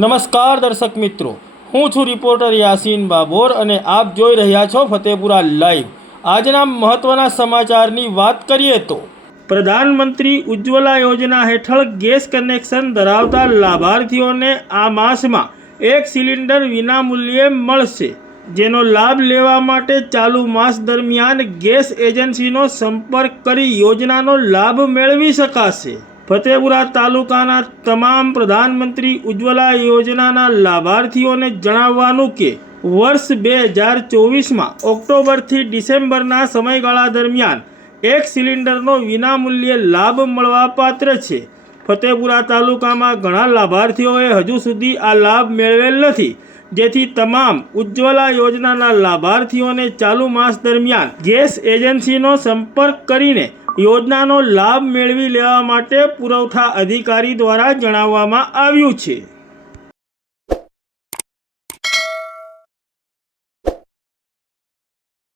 નમસ્કાર દર્શક મિત્રો. હું છું રિપોર્ટર યાસીન બાબોર અને આપ જોઈ રહ્યા છો ફતેપુરા લાઈવ. આજના મહત્વના સમાચારની વાત કરીએ તો, પ્રધાનમંત્રી ઉજ્જવલા યોજના હેઠળ ગેસ કનેક્શન ધરાવતા લાભાર્થીઓને આ માસમાં એક સિલિન્ડર વિનામૂલ્યે મળશે, જેનો લાભ લેવા માટે ચાલુ માસ દરમિયાન ગેસ એજન્સીનો સંપર્ક કરી યોજનાનો લાભ મેળવી શકાશે. ફતેપુરા તાલુકાના તમામ પ્રધાનમંત્રી ઉજ્જવલા યોજનાના લાભાર્થીઓને જણાવવાનું કે વર્ષ બે હજાર ચોવીસમાં ઓક્ટોબરથી ડિસેમ્બરના સમયગાળા દરમિયાન એક સિલિન્ડરનો વિનામૂલ્યે લાભ મળવાપાત્ર છે. ફતેપુરા તાલુકામાં ઘણા લાભાર્થીઓએ હજુ સુધી આ લાભ મેળવેલ નથી. જેથી તમામ ઉજ્જવલા યોજનાના લાભાર્થીઓને ચાલુ માસ દરમિયાન ગેસ એજન્સીનો સંપર્ક કરીને યોજનાનો લાભ મેળવી લેવા માટે પુરવઠા અધિકારી દ્વારા જણાવવામાં આવ્યું છે.